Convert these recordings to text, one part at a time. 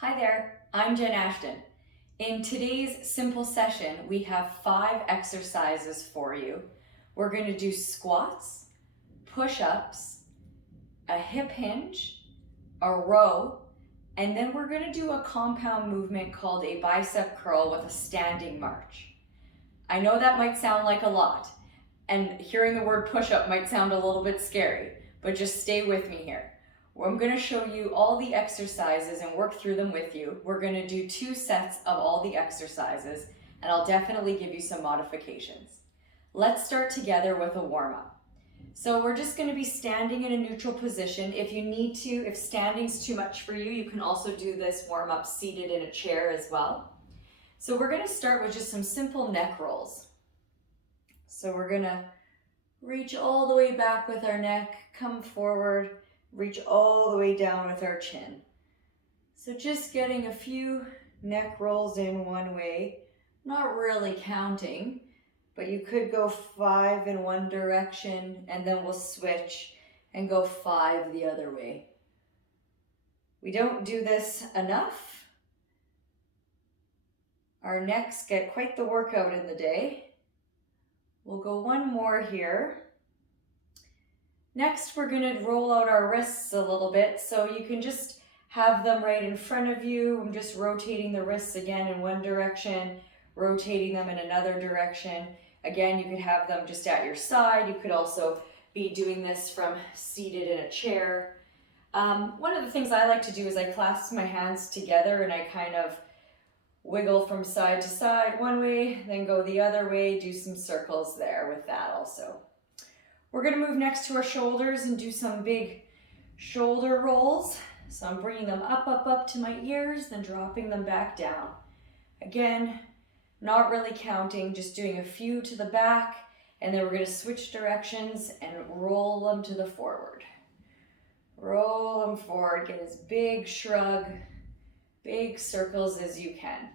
Hi there, I'm Jen Ashton. In today's simple session, we have 5 exercises for you. We're going to do squats, push-ups, a hip hinge, a row, and then we're going to do a compound movement called a bicep curl with a standing march. I know that might sound like a lot, and hearing the word push-up might sound a little bit scary, but just stay with me here. I'm going to show you all the exercises and work through them with you. We're going to do 2 sets of all the exercises, and I'll definitely give you some modifications. Let's start together with a warm-up. So we're just going to be standing in a neutral position. If you need to, if standing's too much for you, you can also do this warm-up seated in a chair as well. So we're going to start with just some simple neck rolls. So we're going to reach all the way back with our neck, come forward, reach all the way down with our chin. So just getting a few neck rolls in one way, not really counting, but you could go 5 in one direction and then we'll switch and go 5 the other way. We don't do this enough. Our necks get quite the workout in the day. We'll go one more here. Next, we're going to roll out our wrists a little bit, so you can just have them right in front of you. I'm just rotating the wrists again in one direction, rotating them in another direction. Again, you could have them just at your side. You could also be doing this from seated in a chair. One of the things I like to do is I clasp my hands together and I kind of wiggle from side to side one way, then go the other way, do some circles there with that also. We're going to move next to our shoulders and do some big shoulder rolls. So I'm bringing them up to my ears, then dropping them back down. Again, not really counting, just doing a few to the back, and then we're going to switch directions and roll them to the forward. Roll them forward, get as big shrug, big circles as you can.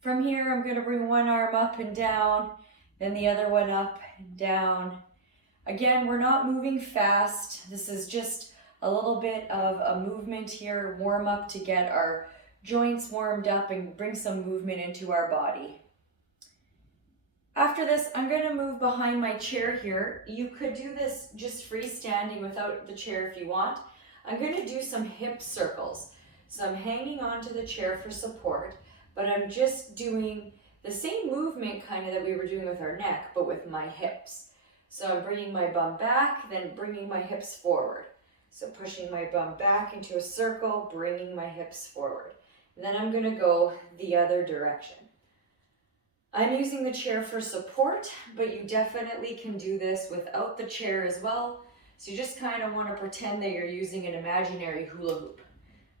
From here, I'm going to bring one arm up and down, then the other one up and down. Again, we're not moving fast. This is just a little bit of a movement here, warm up to get our joints warmed up and bring some movement into our body. After this, I'm going to move behind my chair here. You could do this just freestanding without the chair if you want. I'm going to do some hip circles. So I'm hanging onto the chair for support, but I'm just doing the same movement kind of that we were doing with our neck, but with my hips. So I'm bringing my bum back, then bringing my hips forward. So pushing my bum back into a circle, bringing my hips forward. And then I'm going to go the other direction. I'm using the chair for support, but you definitely can do this without the chair as well. So you just kind of want to pretend that you're using an imaginary hula hoop.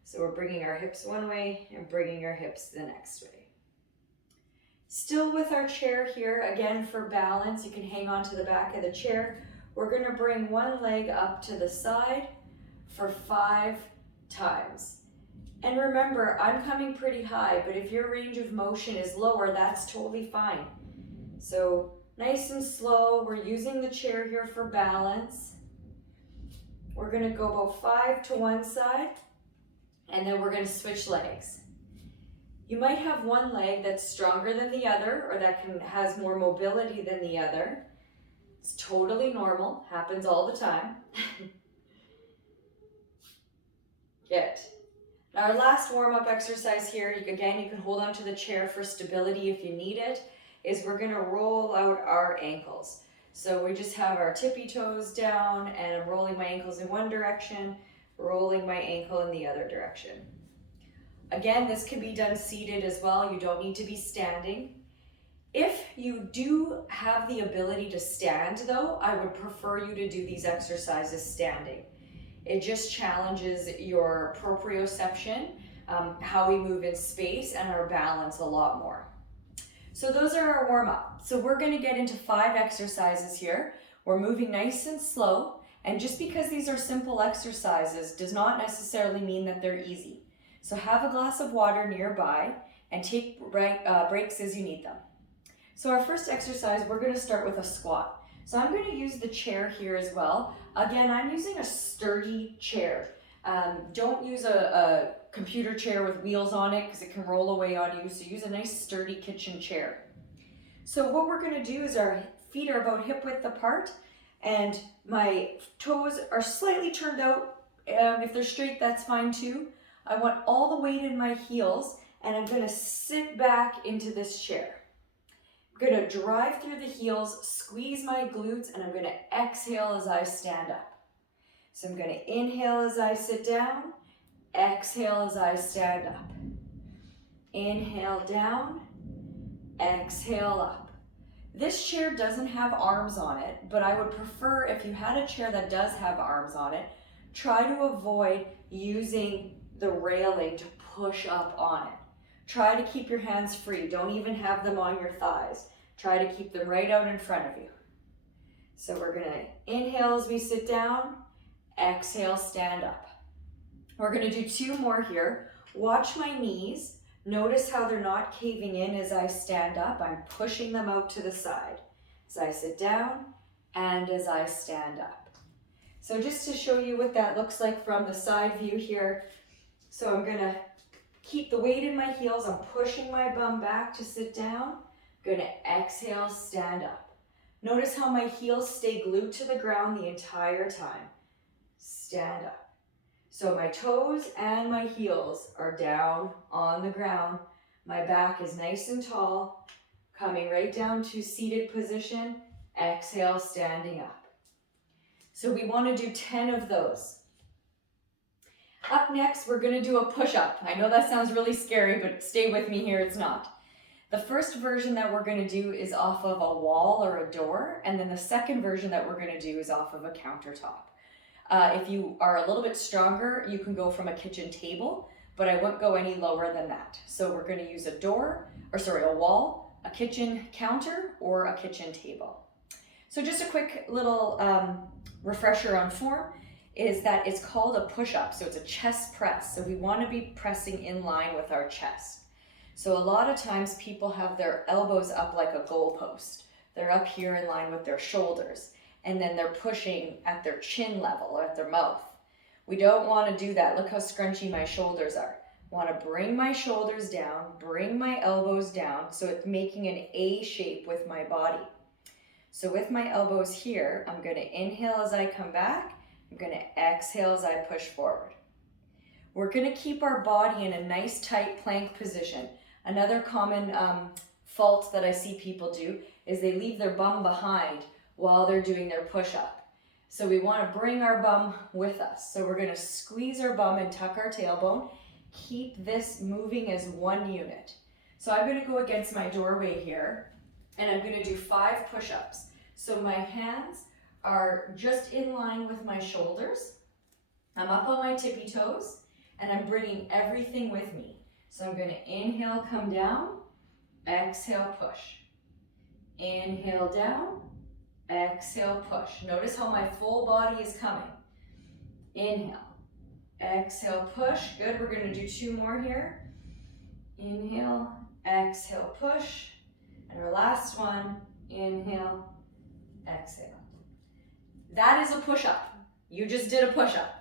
So we're bringing our hips one way and bringing our hips the next way. Still with our chair here, again for balance, you can hang on to the back of the chair. We're going to bring one leg up to the side for 5 times. And remember, I'm coming pretty high, but if your range of motion is lower, that's totally fine. So nice and slow, we're using the chair here for balance. We're going to go about 5 to one side, and then we're going to switch legs. You might have one leg that's stronger than the other, or that has more mobility than the other. It's totally normal, happens all the time. Good. Now our last warm-up exercise here, you can hold onto the chair for stability if you need it, is we're going to roll out our ankles. So we just have our tippy toes down, and I'm rolling my ankles in one direction, rolling my ankle in the other direction. Again, this can be done seated as well. You don't need to be standing. If you do have the ability to stand though, I would prefer you to do these exercises standing. It just challenges your proprioception, how we move in space, and our balance a lot more. So those are our warm-up. So we're going to get into 5 exercises here. We're moving nice and slow, and just because these are simple exercises does not necessarily mean that they're easy. So have a glass of water nearby and take breaks as you need them. So our first exercise, we're going to start with a squat. So I'm going to use the chair here as well. Again, I'm using a sturdy chair. Don't use a computer chair with wheels on it because it can roll away on you. So use a nice sturdy kitchen chair. So what we're going to do is our feet are about hip width apart and my toes are slightly turned out. If they're straight, that's fine too. I want all the weight in my heels and I'm going to sit back into this chair. I'm going to drive through the heels, squeeze my glutes, and I'm going to exhale as I stand up. So I'm going to inhale as I sit down, exhale as I stand up. Inhale down, exhale up. This chair doesn't have arms on it, but I would prefer if you had a chair that does have arms on it, try to avoid using the railing to push up on it. Try to keep your hands free. Don't even have them on your thighs. Try to keep them right out in front of you. So we're gonna inhale as we sit down, exhale, stand up. We're gonna do 2 more here. Watch my knees. Notice how they're not caving in as I stand up. I'm pushing them out to the side as I sit down and as I stand up. So just to show you what that looks like from the side view here. So I'm gonna keep the weight in my heels. I'm pushing my bum back to sit down. I'm gonna exhale, stand up. Notice how my heels stay glued to the ground the entire time. Stand up. So my toes and my heels are down on the ground. My back is nice and tall, coming right down to seated position. Exhale, standing up. So we want to do 10 of those. Up next, we're going to do a push-up. I know that sounds really scary, but stay with me here, it's not. The first version that we're going to do is off of a wall or a door, and then the second version that we're going to do is off of a countertop. If you are a little bit stronger, you can go from a kitchen table, but I won't go any lower than that. So we're going to use a wall, a kitchen counter, or a kitchen table. So just a quick little refresher on form is that it's called a push-up. So it's a chest press. So we want to be pressing in line with our chest. So a lot of times people have their elbows up like a goalpost. They're up here in line with their shoulders, and then they're pushing at their chin level or at their mouth. We don't want to do that. Look how scrunchy my shoulders are. I want to bring my shoulders down, bring my elbows down, so it's making an A shape with my body. So with my elbows here, I'm going to inhale as I come back. I'm going to exhale as I push forward. We're going to keep our body in a nice tight plank position. Another common fault that I see people do is they leave their bum behind while they're doing their push-up. So we want to bring our bum with us. So we're going to squeeze our bum and tuck our tailbone. Keep this moving as one unit. So I'm going to go against my doorway here, and I'm going to do 5 push-ups. So my hands are just in line with my shoulders. I'm up on my tippy toes, and I'm bringing everything with me. So I'm going to inhale, come down, exhale, push. Inhale down, exhale, push. Notice how my full body is coming. Inhale, exhale, push. Good, we're going to do 2 more here. Inhale, exhale, push. And our last one, inhale, exhale. That is a push-up. You just did a push-up.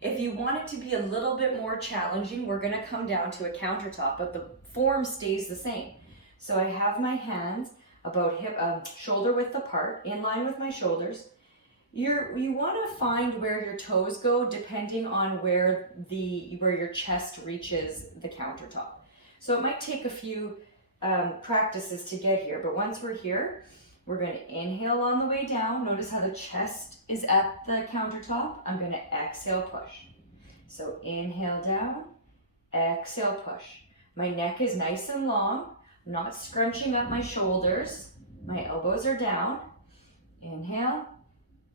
If you want it to be a little bit more challenging, we're going to come down to a countertop, but the form stays the same. So I have my hands about shoulder width apart, in line with my shoulders. You want to find where your toes go depending on where your chest reaches the countertop. So it might take a few practices to get here, but once we're here, we're going to inhale on the way down. Notice how the chest is at the countertop. I'm going to exhale, push. So inhale down, exhale, push. My neck is nice and long, I'm not scrunching up my shoulders. My elbows are down. Inhale,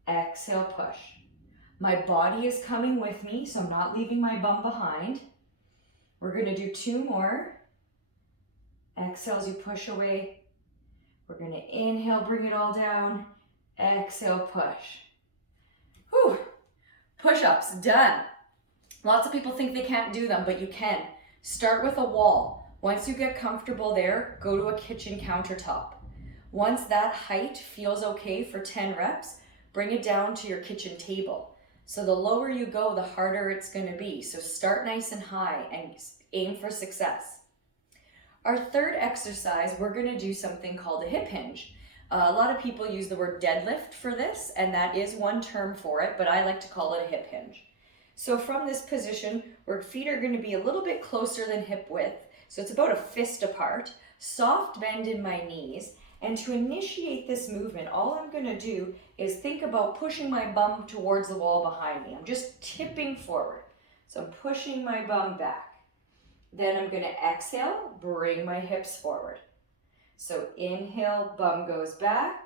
exhale, push. My body is coming with me, so I'm not leaving my bum behind. We're going to do 2 more. Exhale as you push away. We're going to inhale, bring it all down. Exhale, push. Whew. Push-ups, done. Lots of people think they can't do them, but you can. Start with a wall. Once you get comfortable there, go to a kitchen countertop. Once that height feels okay for 10 reps, bring it down to your kitchen table. So the lower you go, the harder it's going to be. So start nice and high and aim for success. Our third exercise, we're going to do something called a hip hinge. A lot of people use the word deadlift for this, and that is one term for it, but I like to call it a hip hinge. So from this position, our feet are going to be a little bit closer than hip width, so it's about a fist apart, soft bend in my knees, and to initiate this movement, all I'm going to do is think about pushing my bum towards the wall behind me. I'm just tipping forward. So I'm pushing my bum back. Then I'm going to exhale, bring my hips forward. So inhale, bum goes back.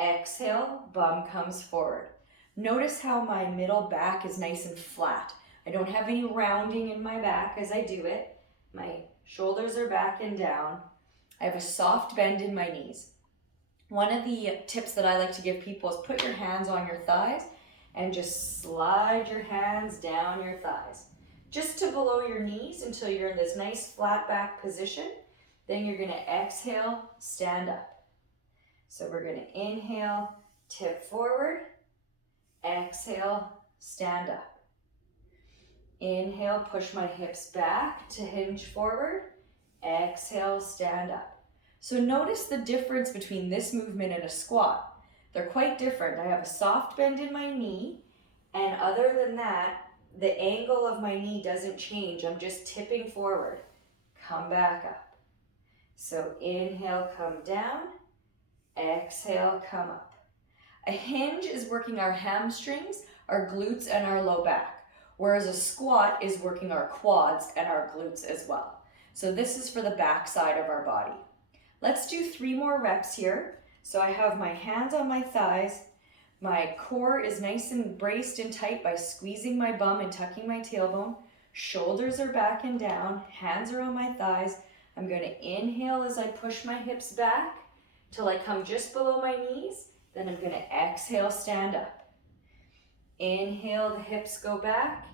Exhale, bum comes forward. Notice how my middle back is nice and flat. I don't have any rounding in my back as I do it. My shoulders are back and down. I have a soft bend in my knees. One of the tips that I like to give people is put your hands on your thighs and just slide your hands down your thighs. Just to below your knees until you're in this nice flat back position. Then you're going to exhale, stand up. So we're going to inhale, tip forward, exhale, stand up. Inhale, push my hips back to hinge forward, exhale, stand up. So notice the difference between this movement and a squat. They're quite different. I have a soft bend in my knee, and other than that, the angle of my knee doesn't change. I'm just tipping forward. Come back up. So inhale, come down. Exhale, come up. A hinge is working our hamstrings, our glutes, and our low back, whereas a squat is working our quads and our glutes as well. So this is for the back side of our body. Let's do 3 more reps here. So I have my hands on my thighs. My core is nice and braced and tight by squeezing my bum and tucking my tailbone. Shoulders are back and down, hands are on my thighs. I'm going to inhale as I push my hips back till I come just below my knees. Then I'm going to exhale, stand up. Inhale, the hips go back.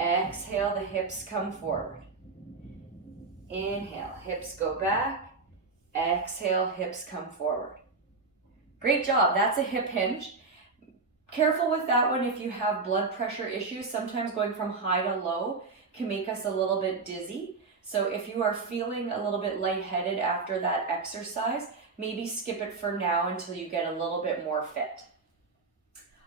Exhale, the hips come forward. Inhale, hips go back. Exhale, hips come forward. Great job. That's a hip hinge. Careful with that one if you have blood pressure issues. Sometimes going from high to low can make us a little bit dizzy. So if you are feeling a little bit lightheaded after that exercise, maybe skip it for now until you get a little bit more fit.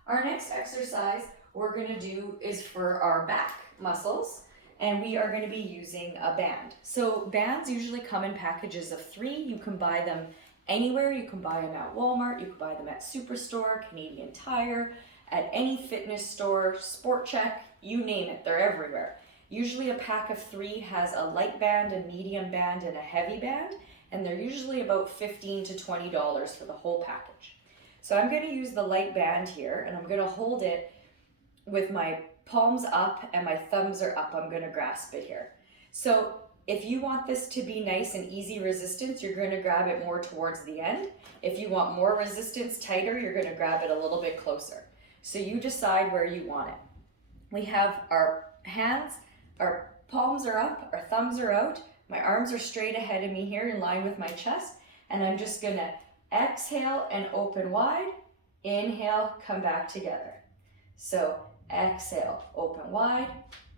Our next exercise we're going to do is for our back muscles, and we are going to be using a band. So bands usually come in packages of 3. You can buy them anywhere. You can buy them at Walmart, you can buy them at Superstore, Canadian Tire, at any fitness store, Sport Check, you name it, they're everywhere. Usually a pack of 3 has a light band, a medium band, and a heavy band, and they're usually about $15 to $20 for the whole package. So I'm going to use the light band here, and I'm going to hold it with my palms up and my thumbs are up. I'm going to grasp it here. So if you want this to be nice and easy resistance, you're going to grab it more towards the end. If you want more resistance, tighter, you're going to grab it a little bit closer. So you decide where you want it. We have our hands, our palms are up, our thumbs are out, my arms are straight ahead of me here in line with my chest, and I'm just going to exhale and open wide, inhale, come back together. So exhale, open wide,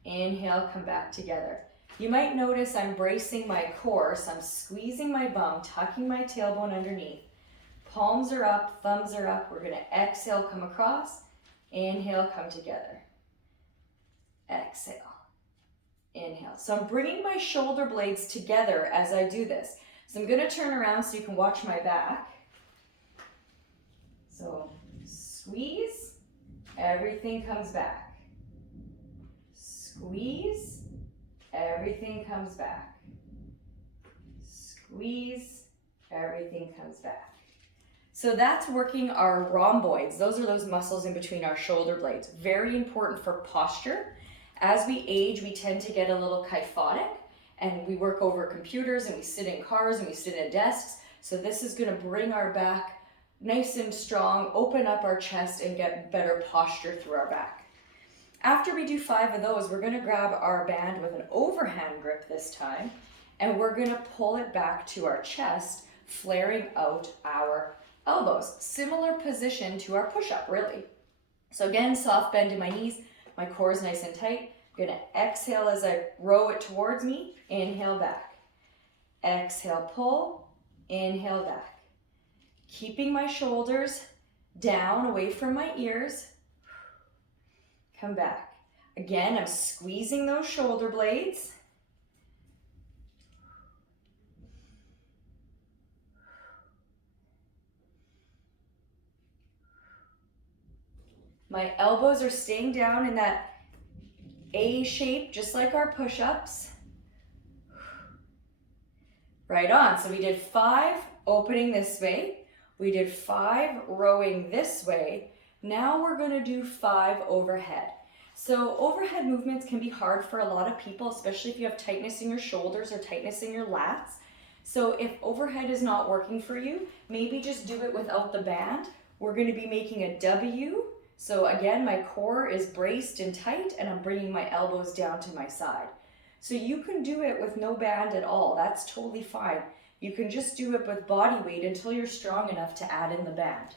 inhale, come back together. You might notice I'm bracing my core, so I'm squeezing my bum, tucking my tailbone underneath. Palms are up, thumbs are up. We're going to exhale, come across. Inhale, come together. Exhale. Inhale. So I'm bringing my shoulder blades together as I do this. So I'm going to turn around so you can watch my back. So squeeze, everything comes back. Squeeze, everything comes back. Squeeze, everything comes back. So that's working our rhomboids. Those are those muscles in between our shoulder blades. Very important for posture. As we age, we tend to get a little kyphotic, and we work over computers, and we sit in cars, and we sit at desks. So this is going to bring our back nice and strong, open up our chest, and get better posture through our back. After we do 5 of those, we're going to grab our band with an overhand grip this time, and we're going to pull it back to our chest, flaring out our elbows. Similar position to our push-up, really. So again, soft bend in my knees. My core is nice and tight. I'm gonna exhale as I row it towards me. Inhale back. Exhale, pull. Inhale back. Keeping my shoulders down away from my ears. Come back. Again, I'm squeezing those shoulder blades. My elbows are staying down in that A shape, just like our push-ups. Right on. So we did 5 opening this way. We did 5 rowing this way. Now we're going to do 5 overhead. So overhead movements can be hard for a lot of people, especially if you have tightness in your shoulders or tightness in your lats. So if overhead is not working for you, maybe just do it without the band. We're going to be making a W. So again, my core is braced and tight, and I'm bringing my elbows down to my side. So you can do it with no band at all. That's totally fine. You can just do it with body weight until you're strong enough to add in the band.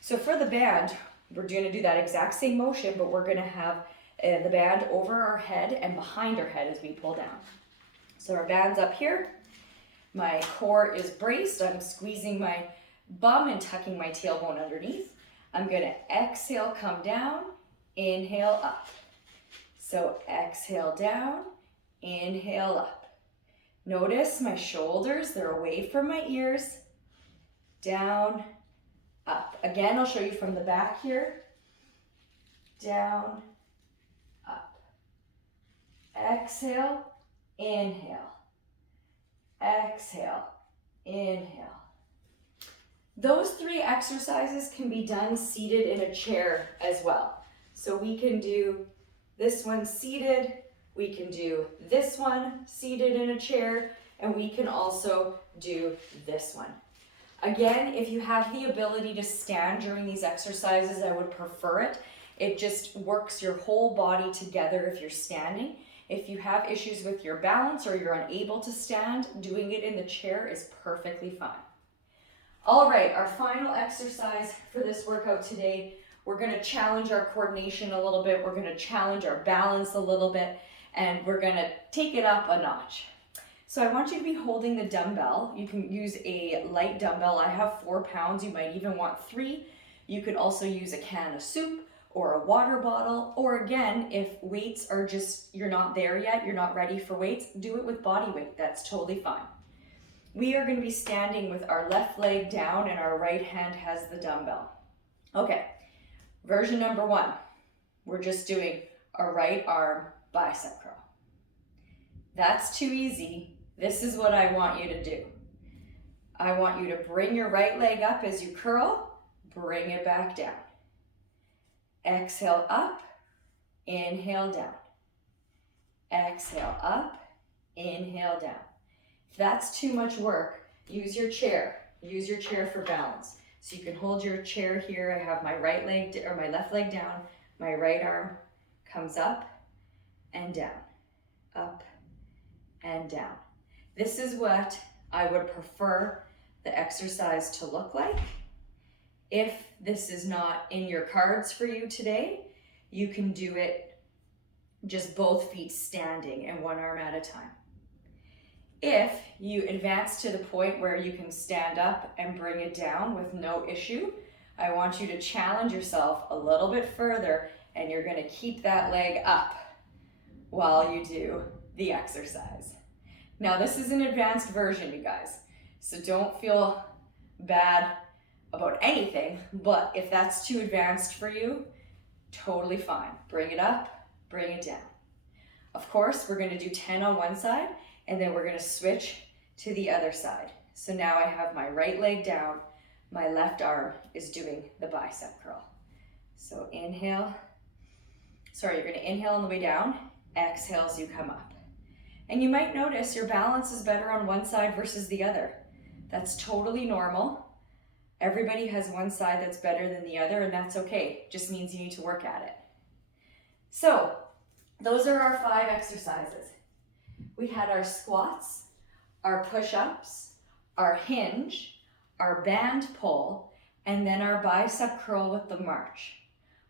So for the band, we're going to do that exact same motion, but we're going to have the band over our head and behind our head as we pull down. So our band's up here. My core is braced. I'm squeezing my bum and tucking my tailbone underneath. I'm going to exhale, come down, inhale up. So exhale down, inhale up. Notice my shoulders, they're away from my ears. Down, up. Again, I'll show you from the back here. Down, up. Exhale, inhale. Exhale, inhale. Those 3 exercises can be done seated in a chair as well. So we can do this one seated, we can do this one seated in a chair, and we can also do this one. Again, if you have the ability to stand during these exercises, I would prefer it. It just works your whole body together if you're standing. If you have issues with your balance or you're unable to stand, doing it in the chair is perfectly fine. All right, our final exercise for this workout today, we're going to challenge our coordination a little bit, we're going to challenge our balance a little bit, and we're going to take it up a notch. So I want you to be holding the dumbbell. You can use a light dumbbell. I have 4 pounds, you might even want 3. You could also use a can of soup or a water bottle, or again, if weights are just, you're not there yet, you're not ready for weights, do it with body weight, that's totally fine. We are going to be standing with our left leg down and our right hand has the dumbbell. Okay, version number 1. We're just doing a right arm bicep curl. That's too easy. This is what I want you to do. I want you to bring your right leg up as you curl, bring it back down. Exhale up, inhale down. Exhale up, inhale down. If that's too much work, use your chair. Use your chair for balance. So you can hold your chair here. I have my right leg or my left leg down. My right arm comes up and down, up and down. This is what I would prefer the exercise to look like. If this is not in your cards for you today, you can do it just both feet standing and 1 arm at a time. If you advance to the point where you can stand up and bring it down with no issue, I want you to challenge yourself a little bit further, and you're going to keep that leg up while you do the exercise. Now, this is an advanced version, you guys, so don't feel bad about anything, but if that's too advanced for you, totally fine. Bring it up, bring it down. Of course, we're going to do 10 on one side, and then we're going to switch to the other side. So now I have my right leg down, my left arm is doing the bicep curl. So inhale, you're going to inhale on the way down, exhale as you come up. And you might notice your balance is better on one side versus the other. That's totally normal. Everybody has one side that's better than the other, and that's okay. It just means you need to work at it. So those are our 5 exercises. We had our squats, our push-ups, our hinge, our band pull, and then our bicep curl with the march.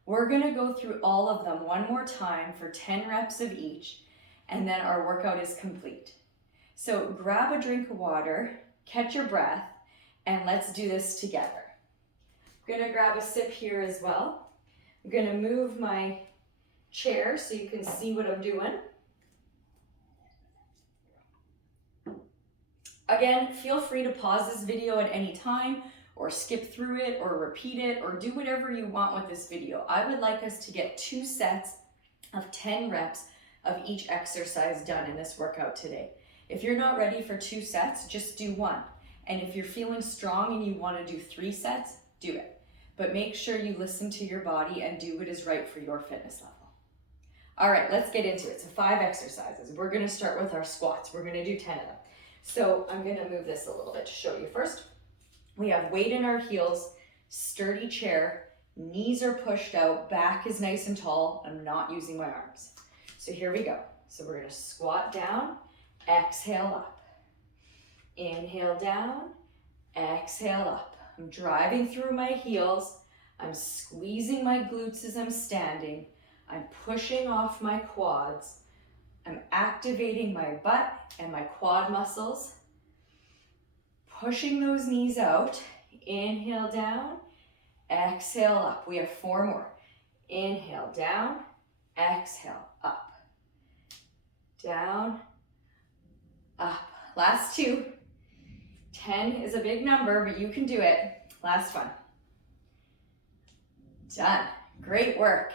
We're gonna go through all of them one more time for 10 reps of each, and then our workout is complete. So grab a drink of water, catch your breath, and let's do this together. I'm gonna grab a sip here as well. I'm gonna move my chair so you can see what I'm doing. Again, feel free to pause this video at any time or skip through it or repeat it or do whatever you want with this video. I would like us to get 2 sets of 10 reps of each exercise done in this workout today. If you're not ready for 2 sets, just do 1. And if you're feeling strong and you want to do 3 sets, do it. But make sure you listen to your body and do what is right for your fitness level. All right, let's get into it. So 5 exercises. We're going to start with our squats. We're going to do 10 of them. So I'm going to move this a little bit to show you first. We have weight in our heels, sturdy chair, knees are pushed out, back is nice and tall. I'm not using my arms. So here we go. So we're going to squat down, exhale up. Inhale down, exhale up. I'm driving through my heels. I'm squeezing my glutes as I'm standing. I'm pushing off my quads. I'm activating my butt and my quad muscles. Pushing those knees out. Inhale down, exhale up. We have 4 more. Inhale down, exhale up. Down, up. Last 2. 10 is a big number, but you can do it. Last one. Done. Great work.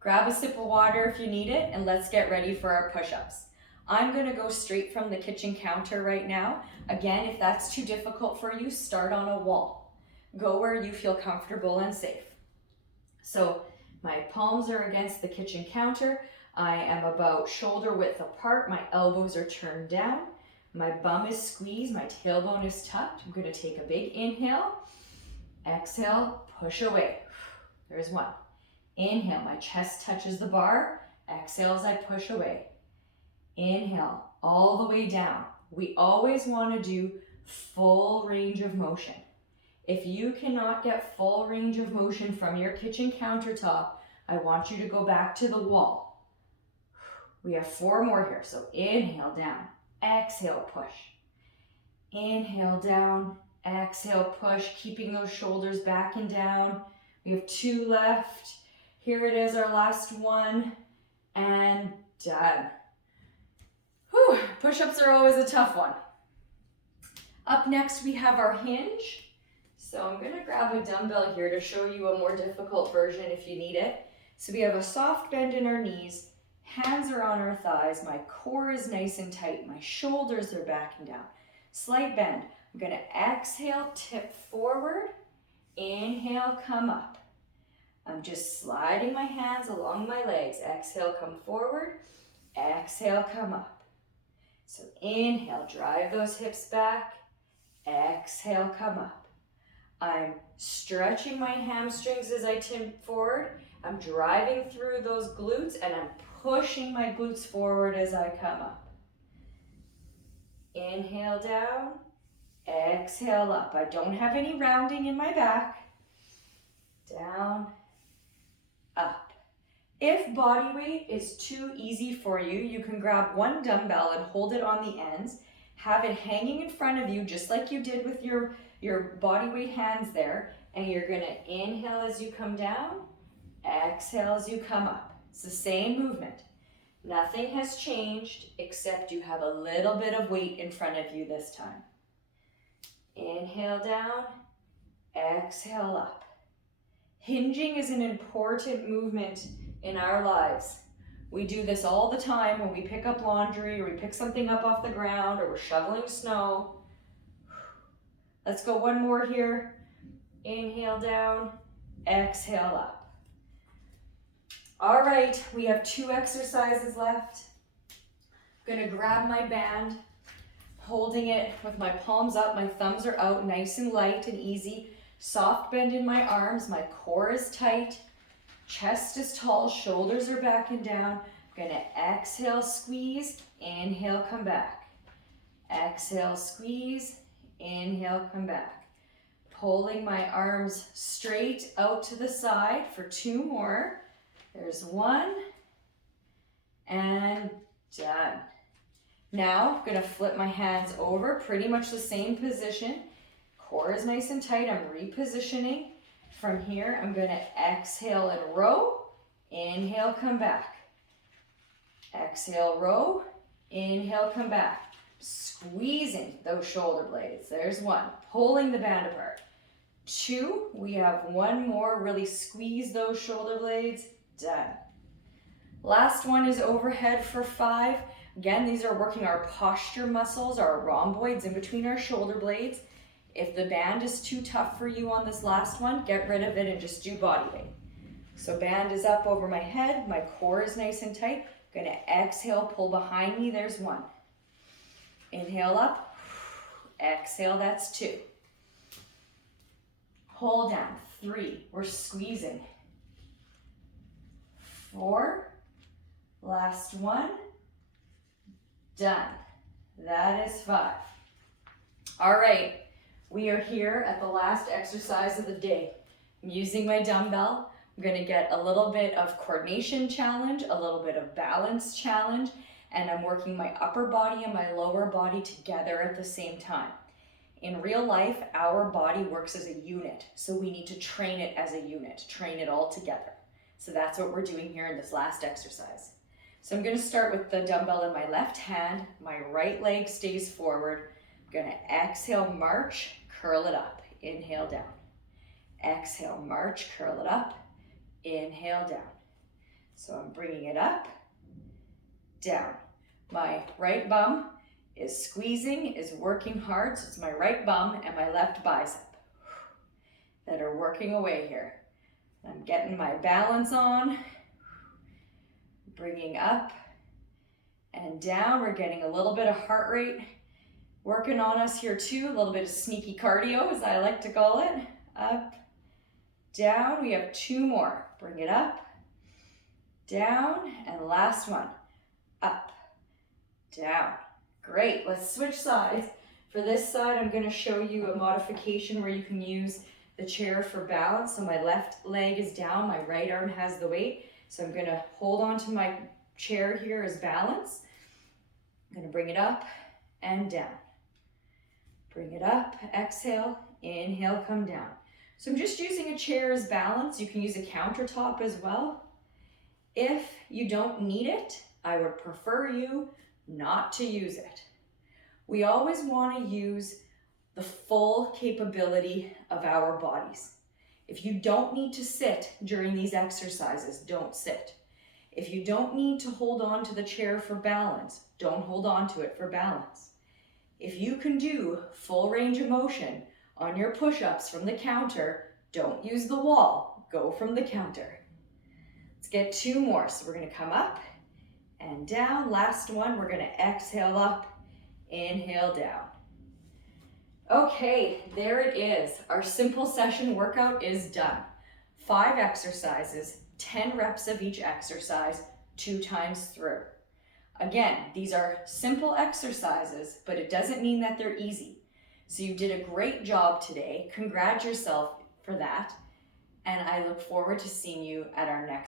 Grab a sip of water if you need it, and let's get ready for our push-ups. I'm gonna go straight from the kitchen counter right now. Again, if that's too difficult for you, start on a wall. Go where you feel comfortable and safe. So my palms are against the kitchen counter. I am about shoulder width apart. My elbows are turned down. My bum is squeezed. My tailbone is tucked. I'm gonna take a big inhale. Exhale, push away. There's 1. Inhale, my chest touches the bar. Exhale as I push away. Inhale, all the way down. We always want to do full range of motion. If you cannot get full range of motion from your kitchen countertop, I want you to go back to the wall. We have 4 more here. So inhale down, exhale, push. Inhale down, exhale, push, keeping those shoulders back and down. We have 2 left. Here it is, our last one, and done. Whew, push-ups are always a tough one. Up next, we have our hinge. So I'm gonna grab a dumbbell here to show you a more difficult version if you need it. So we have a soft bend in our knees, hands are on our thighs, my core is nice and tight, my shoulders are back and down. Slight bend. I'm gonna exhale, tip forward, inhale, come up. I'm just sliding my hands along my legs. Exhale, come forward. Exhale, come up. So inhale, drive those hips back. Exhale, come up. I'm stretching my hamstrings as I tip forward. I'm driving through those glutes and I'm pushing my glutes forward as I come up. Inhale down. Exhale up. I don't have any rounding in my back. Down. Up. If body weight is too easy for you, you can grab 1 dumbbell and hold it on the ends. Have it hanging in front of you just like you did with your body weight hands there. And you're gonna inhale as you come down, exhale as you come up. It's the same movement. Nothing has changed except you have a little bit of weight in front of you this time. Inhale down, exhale up. Hinging is an important movement in our lives. We do this all the time when we pick up laundry or we pick something up off the ground or we're shoveling snow. Let's go 1 more here. Inhale down, exhale up. All right, we have 2 exercises left. I'm gonna grab my band, holding it with my palms up, my thumbs are out, nice and light and easy. Soft bend in my arms, my core is tight, chest is tall, shoulders are back and down. I'm gonna exhale, squeeze, inhale, come back. Exhale, squeeze, inhale, come back. Pulling my arms straight out to the side for 2 more. There's 1 and done. Now I'm gonna flip my hands over, pretty much the same position. Core is nice and tight. I'm repositioning. From here, I'm gonna exhale and row. Inhale, come back. Exhale, row. Inhale, come back. Squeezing those shoulder blades. There's 1. Pulling the band apart. 2. We have 1 more. Really squeeze those shoulder blades. Done. Last one is overhead for 5. Again, these are working our posture muscles, our rhomboids in between our shoulder blades. If the band is too tough for you on this last one, get rid of it and just do body weight. So band is up over my head. My core is nice and tight. I'm gonna exhale, pull behind me. There's 1. Inhale up. Exhale, that's 2. Pull down. 3. We're squeezing. 4. Last one. Done. That is 5. All right. We are here at the last exercise of the day. I'm using my dumbbell. I'm going to get a little bit of coordination challenge, a little bit of balance challenge, and I'm working my upper body and my lower body together at the same time. In real life, our body works as a unit, so we need to train it as a unit, train it all together. So that's what we're doing here in this last exercise. So I'm going to start with the dumbbell in my left hand. My right leg stays forward. I'm going to exhale, march, curl it up. Inhale, down. Exhale, march, curl it up. Inhale, down. So I'm bringing it up, down. My right bum is squeezing, is working hard. So it's my right bum and my left bicep that are working away here. I'm getting my balance on, bringing up and down. We're getting a little bit of heart rate working on us here too, a little bit of sneaky cardio, as I like to call it. Up, down. We have 2 more. Bring it up, down, and last one. Up, down. Great. Let's switch sides. For this side, I'm going to show you a modification where you can use the chair for balance. So my left leg is down, my right arm has the weight. So I'm going to hold on to my chair here as balance. I'm going to bring it up and down. Bring it up, exhale, inhale, come down. So I'm just using a chair as balance. You can use a countertop as well. If you don't need it, I would prefer you not to use it. We always want to use the full capability of our bodies. If you don't need to sit during these exercises, don't sit. If you don't need to hold on to the chair for balance, don't hold on to it for balance. If you can do full range of motion on your push-ups from the counter, don't use the wall, go from the counter. Let's get 2 more. So we're going to come up and down. Last one, we're going to exhale up, inhale down. Okay, there it is. Our simple session workout is done. 5 exercises, 10 reps of each exercise, 2 times through. Again, these are simple exercises, but it doesn't mean that they're easy. So you did a great job today. Congratulate yourself for that. And I look forward to seeing you at our next